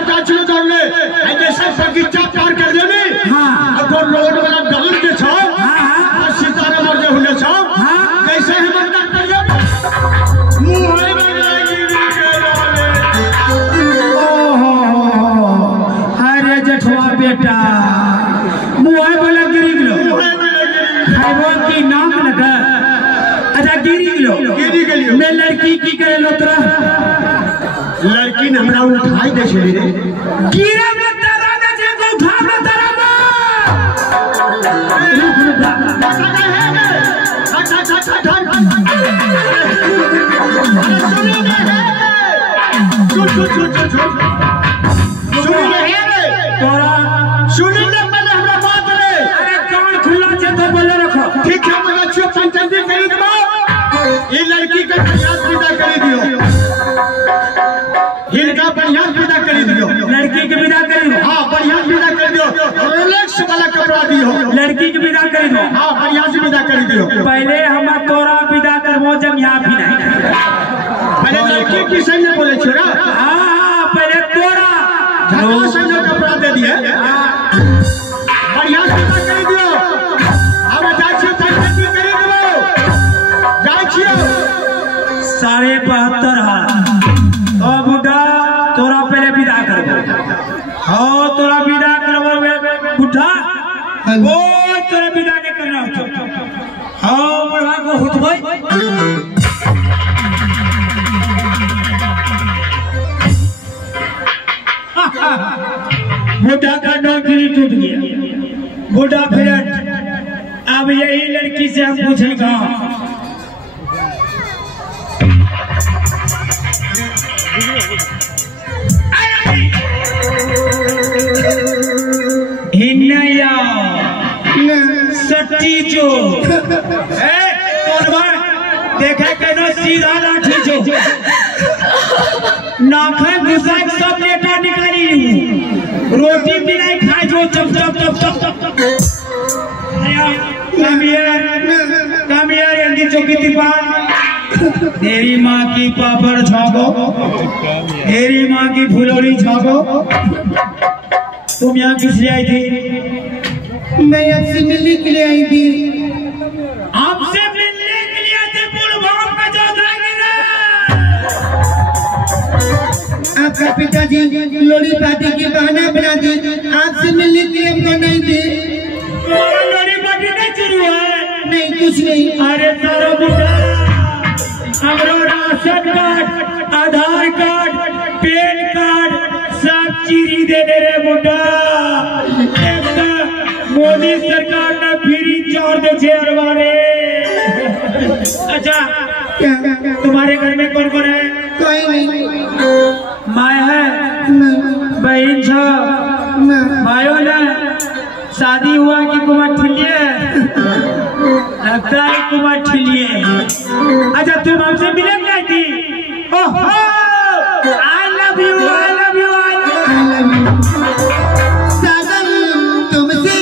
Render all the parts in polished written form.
लगातार चलो दौड़ले आई जैसे बगीचा पार कर देने हां और रोड वाला डाल के छो और सितारा मर जे हुले छो कैसे हम तक करिए मुंह है गिरी के डाले ओहो अरे जेठवा बेटा मुंह वाला गिरी गेलो खाइबो की नाम लगा अच्छा गिरी गेलो मैं लड़की की करे लो तोरा लड़की ने हमरा उठाई दे छली रे गिरा में तारा ने जे को उठा में तारा सुनी ले पहले हमरा बात रे अरे कान खुला छे तो बोले रखो ठीक है मगर छियो पंचायती करी देबो ई लड़की के प्रयास विदा करी दियो हिलका बढ़िया विदा करी दियो लड़की के विदा करी दो हां बढ़िया विदा कर दियो रोलेक्स वाला कपड़ा दियो लड़की के विदा करी दो हां बढ़िया से विदा कर दियो पहले हम तोरा विदा करबो जब यहां भी नहीं पहले लड़की की सही में बोले छोरा हां पहले तोरा झगड़ा से कपड़ा दे दिए बढ़िया से विदा कर दियो अब जाय छियो पंचायती करी देबो जाय छियो 72.5 हां ओ बुढ़ा तोरा पहले विदा करबो हां तोरा विदा करबो बुढ़ा ओ तोरा विदा नहीं करना हां बुढ़ा को उठबै बुढ़ा का नौकरी टूट गया बुढ़ा फिर अब यही लड़की से हम पूछेगा हिन्नया सट्टी जो देखे केना सीधा लाठी जो नाखन घुसा सब लेटा निकाली रोटी भी नहीं खाए जो चप चप चप चप चप कम यार हिंदी चौकी दीपान तेरी माँ की पापड़ छापो तेरी माँ की फुलौरी छापो तुम यहाँ किस लिए आई थी मैं आपसे मिलने के लिए आई थी आपसे मिलने के लिए थे बुढ़भाव का जो आपका पिताजी लोड़ी पार्टी की बहाना बना दी आपसे मिलने के लिए हमको नहीं दी लोड़ी पार्टी नहीं शुरू है नहीं कुछ नहीं अरे तारा बुढ़ा हमरो राशन कार्ड आधार कार्ड पैन कार्ड सब चीरी दे दे रे बुढ़ा मोदी सरकार ने फ्री चार दे छे अरबारे अच्छा तुम्हारे घर में कौन कौन है कोई नहीं माँ है बहन छो भाइयों ने शादी हुआ कि कुमार ठिलिए लगता है कुमार ठिलिए अच्छा तुम हमसे मिले क्या थी ओहो I love you I love you I love you साजन तुमसे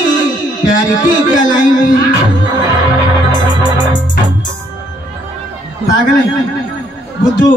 प्यार की कलाई में पागल है बुद्धू